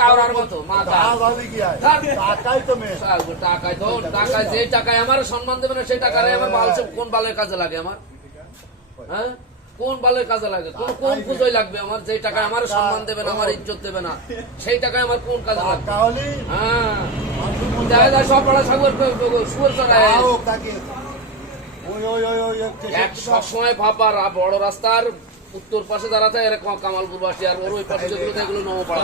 কাউরার মতো মাথা টাকাই তো মেয়ে। টাকায় তো টাকায় যে টাকায় আমার সম্মান দেবে না সেই টাকায় আমার বালছে কোন বালের কাজে লাগে আমার? হ্যাঁ কোন বালের কাজে লাগে? কোন পুজোয় লাগবে আমার? যে টাকায় আমার সম্মান দেবে না, আমার ইজ্জত দেবে না, সেই টাকায় আমার কোন কাজে লাগবে? হ্যাঁ দেখা যায় সব বড় সাগর সুর চড়ায় এক সবসময় ভাবার বড় রাস্তার উত্তর পাশে দাঁড়াতে এরকম কামালপুর বাসী আর ওর ওই পাশে যেগুলো এগুলো নবপাড়া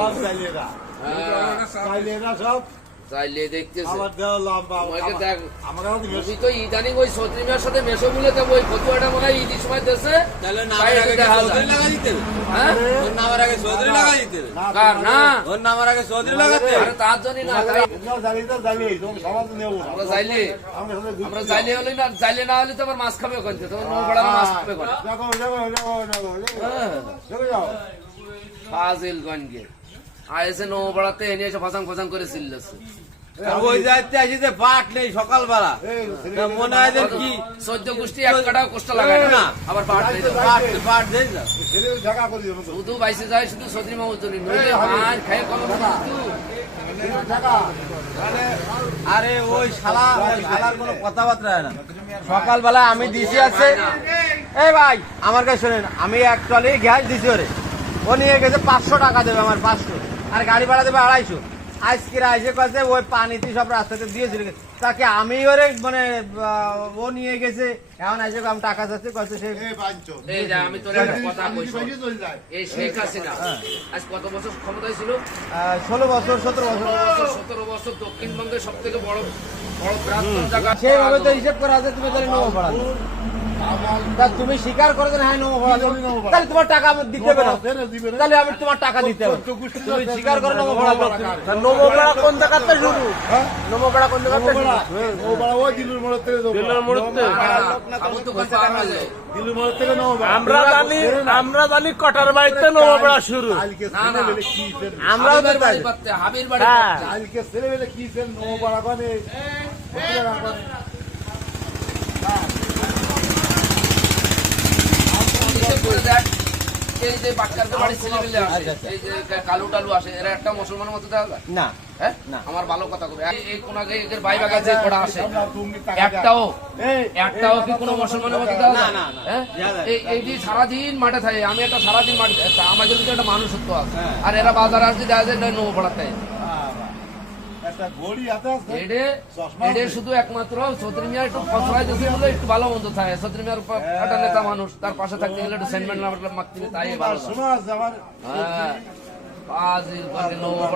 চাইলে দেখতেছে তো ইদানিং ওই ছত্রিমার সাথে মেশো মিলেতে ওই ফতুয়াটা মনে হয় ঈদের সময় দেশে তার জন্য না আমরা চাইলে হলে না চাইলে না হলে তো আবার মাছ খাবে ওখান থেকে তোমার নৌপাড়া মাছ খাবে ফাজিল গঞ্জে আইসে নৌপাড়াতে এনে এসে ফাঁসাং ফাঁসাং করে চিল্লাছে ওই যাইতে আসি যে পাট নেই সকালবেলা মনে হয় কি 14 গোষ্ঠী এক কাটা কষ্ট লাগায় না আবার পাট দেয় না শুধু বাইসে যায় শুধু সদরি মামু চলি নইলে মার খায় কম আরে ওই শালার কোনো কথাবার্তা হয় না সকালবেলা আমি দিছি আছে এই ভাই আমার কাছে শোনেন আমি এক ট্রলি গ্যাস দিছি ওরে ও নিয়ে গেছে 500 টাকা দেবে আমার 500 আর গাড়ি ভাড়া দেবে 250 আজকে আইসে কাছে ওই পানিতে সব রাস্তাতে দিয়েছিল তাকে আমি ওরে মানে ও নিয়ে গেছে এখন আইসে আমি টাকা চাচ্ছি কত সে এই যে আমি তোর একটা কথা কইছি এই শেখ হাসিনা আজ কত বছর ক্ষমতায় ছিল 16 বছর 17 বছর 17 বছর দক্ষিণবঙ্গের সবথেকে বড় বৃহত্তম জায়গা সেইভাবে তো হিসেব করা আছে তুমি তাহলে নবো পড়া তুমি স্বীকার করে দেন হ্যাঁ নবো পড়া তাহলে তোমার টাকা আমি দিতে হবে না তাহলে আমি তোমার টাকা দিতে হবে তুমি স্বীকার করে নবো পড়া নবো পড়া কোন জায়গাতে শুরু নবো পড়া কোন জায়গাতে শুরু নবো পড়া ওই দিলুর মোড় থেকে আমরা জানি কটার বাড়িতে নবপড়া শুরু আমরা ওদের বাড়ি পাতে হাবির বাড়ি কালকে ছেলেবেলে কি ছেলে নবো পড়া করে এই যে বাচ্চাদের বাড়ি ছেলেবেলে আসে এই যে কালু টালু আসে এরা একটা মুসলমানের মতো দেখা যায় না হ্যাঁ আমার ভালো কথা কবে এই কোন আগে এদের ভাই বাগা যে পড়া আসে একটাও কি কোনো মুসলমানের মতো দেখা যায় না এই যে সারাদিন মাঠে থাকে আমি একটা সারাদিন মাঠে আমাদের যদি একটা মানুষত্ব আছে আর এরা বাজারে আসছে দেখা যায় নৌ পড়াতে শুধু একমাত্র ছত্রি মিয়া একটু ফসলায় দিচ্ছে বলে একটু ভালো মন্দ থাকে ছত্রি মিয়ার একটা নেতা মানুষ তার পাশে থাকতে গেলে একটু সেন্টমেন্ট মারতে তাই ভালো